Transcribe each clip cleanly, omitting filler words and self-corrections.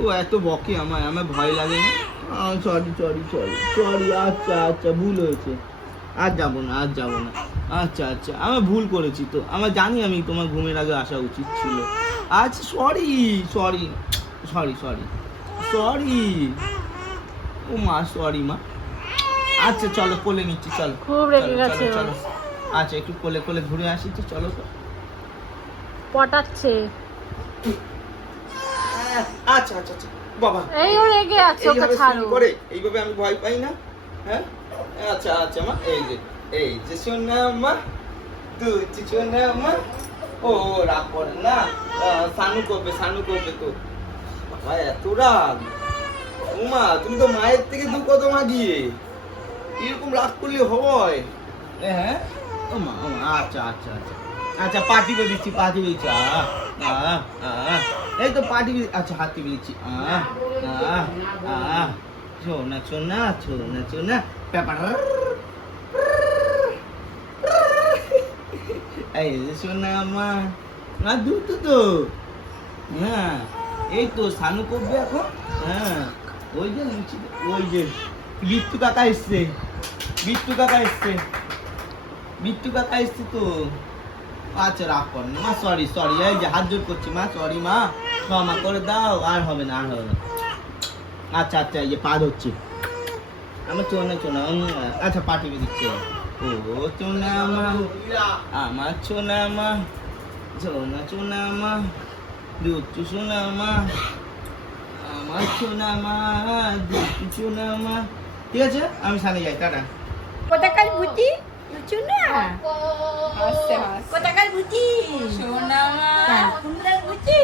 ও এত বকে আমায়, আমার ভয় লাগে না। সরি সরি সরি সরি, আচ্ছা আচ্ছা ভুল হয়েছে, আর যাবো না আর যাবো না। আচ্ছা আচ্ছা আমি ভুল করেছি তো, আমার জানি আমি তোমার ঘুমের আগে আসা উচিত ছিল। আচ্ছা sorry sorry sorry sorry sorry, ও মা সরি মা। আচ্ছা চলো কোলে নিচ্ছি, চলো খুব রেগে চলো গেছে চলো চলো। আচ্ছা একটু কোলে কোলে ঘুরে আসি তো, চলো তো। পটাচ্ছে। আচ্ছা আচ্ছা আচ্ছা বাবা, এই ও রেগে আছে, ওকে এইভাবে ছাড়ো। swing করে এইভাবে আমি ভয় পাই না। হ্যাঁ আচ্ছা আচ্ছা মা, এই যে সোনা মা, দুধ সোনা মা। ও রাগ করে না, সানু করবে তো। বাবা এত রাগ, উমা তুমি তো মায়ের থেকে দু কদম আগিয়ে, এরকম রাগ করলে হয়? হ্যাঁ ও মা আচ্ছা আচ্ছা আচ্ছা আচ্ছা পার্টি করে দিচ্ছি এই তো পার্টি, আচ্ছা হাত টিপে দিচ্ছি। শোনা শোনা শোনা শোনা ব্যাপার, এই যে শোনা আমার না দুধ তো। হ্যাঁ এই তো সানু করবে এখন। হ্যাঁ ওই যে বিট্টু কাকা এসছে তো। আচ্ছা রাগ কর না মা, সরি সরি, এই যে হাত জোর করছি মা, সরি মা, ক্ষমা করে দাও, আর হবে না। আচ্ছা আচ্ছা এই যে পা ধরছি আমার, চোনা আচ্ছা পা টিপে দিচ্ছে। ও চোনা মা, আমার চোনা মা, চোনা মা, দুধ সোনা মা, আমার চোনা মা, দুধ সোনা মা। ঠিক আছে আমি সামনে যাই, টাটা। কোথাকার বুটি চুনা কোথাকার বুটি সোনা মা, কুমড়ার বুটি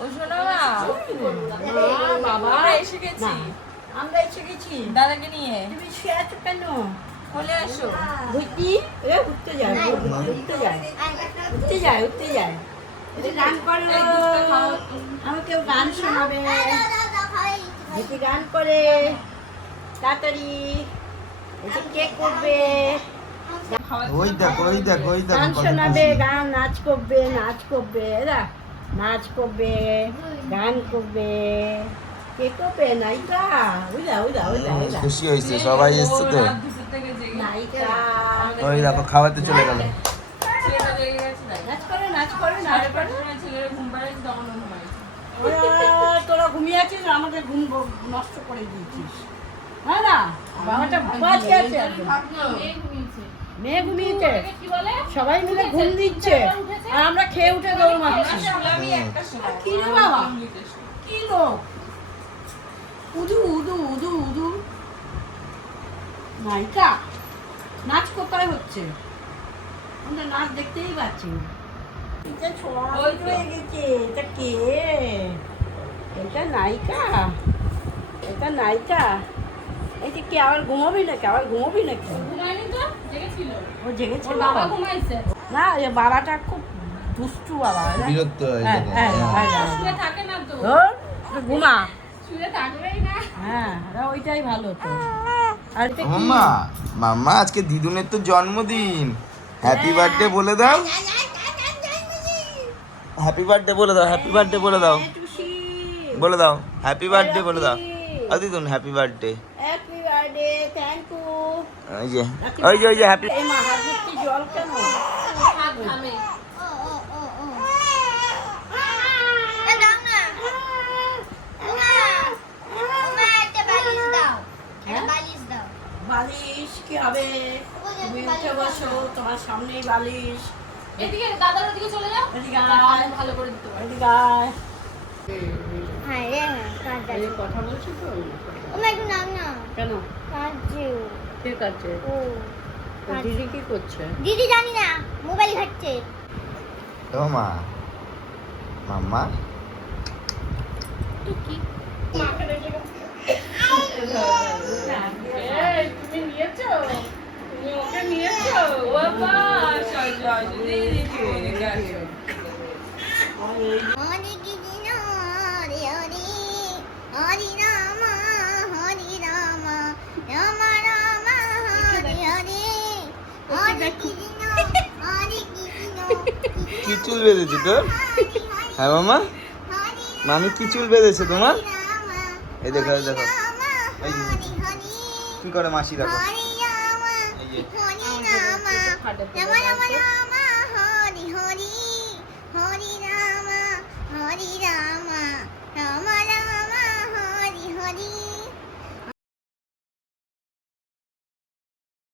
ও সোনা মা, বাবা আমরা এসে গেছি আমরা এসে গেছি। দাদাকে নিয়ে। তুমি শুয়ে আছো কেন? চলে আসো। বুটি উঠতে যায় একটু গান করো, এই দুধটা খাও। আমাকেও গান শোনাবে। বুটি গান করে তাড়াতাড়ি এটা কে করবে? ওই দেখো গান শোনাবে, গান নাচ করবে এরা নাচ করবে, গান করবে। কে করবে? নায়িকা। খুশি হয়েছে, সবাই এসছে তো। রাত দুপুর থেকে জেগে। নায়িকা ওই দেখো খাওয়াতে চলে গেল। ছেলেটা জেগে গেছে তাই। নাচ করে সাড়ে পাঁচটার সময় ছেলেরা ঘুম পাড়াইছে, তখন ও ঘুমাইছে। তোরা ঘুমিয়ে আছিস, আমাদের ঘুম নষ্ট করে দিয়েছিস। হ্যাঁ না, বাবাটা ঘুমাচ্ছে আছে একদম। মেয়ে ঘুমিয়েছে, সবাই মিলে ঘুম দিচ্ছে, আর আমরা খেয়ে উঠে দৌড় মারছি। আমি একটা সময় কি রে বাবা, কি লোক, উদু নায়িকা নাচ কোথায় হচ্ছে? আমরা নাচ দেখতেই পাচ্ছি না। এটা ছোঁয়া হয়ে গেছে, এটা কে? এটা নায়িকা, এই যে কে? আবার ঘুমাবি নাকি? ঘুমায়নি তো, জেগেছিল। ও জেগেছে ওর বাবা ঘুমাইছে। না, এ বাবাটা খুব দুষ্টু বাবা। বিরক্ত হয়ে হ্যাঁ, যাবে। হ্যাঁ। শুয়ে থাকে না তো। ঘুমা। শুয়ে থাকবেই না। হ্যাঁ, ওইটাই ভালো তো। আর এটা কি? মাম্মা আজকে দিদুনের তো জন্মদিন, হ্যাপি বার্থডে বলে দাও। হ্যাপি বার্থডে বলে দাও, হ্যাপি বার্থডে বলে দাও, টুসি। বলে দাও হ্যাপি বার্থডে বলে দাও। আর দিদুন happy birthday. Happy birthday, thank you. ওই যে হ্যাপি। এই মা হাত ভর্তি জল কেন? হাত থামে। বালিশ কি হবে? তুমি উঠে বসো, তোমার সামনেই বালিশ। এদিকে দাদার ওদিকে চলে যাও। এদিকে দাদা আয়। ভালো করে দিতে পারে। এদিকে আয়। এই কথা বলছি তো। কেন? কে কাছে? দিদি কি করছে? দিদি জানি না, মোবাইল ঘাটছে। ও মা, মাম্মা তুমি নিয়েছো? তুমি ওকে নিয়েছো? ও বাবা, সয়, দিদি এদিকে আসো। হরি কৃষ্ণ হরি হরি, হরি রাম রাম রাম হরি হরি, হরি কৃষ্ণ হরি কৃষ্ণ। কি চুল বেঁধেছে তোর? হ্যাঁ মামা, হরি মামি কি চুল বেঁধেছে তোমার? রাম এই দেখো এই দেখো রাম এই যে। হরি হরি কি করে মাসি দেখো হরি রাম এই যে হরি রাম রাম রাম রাম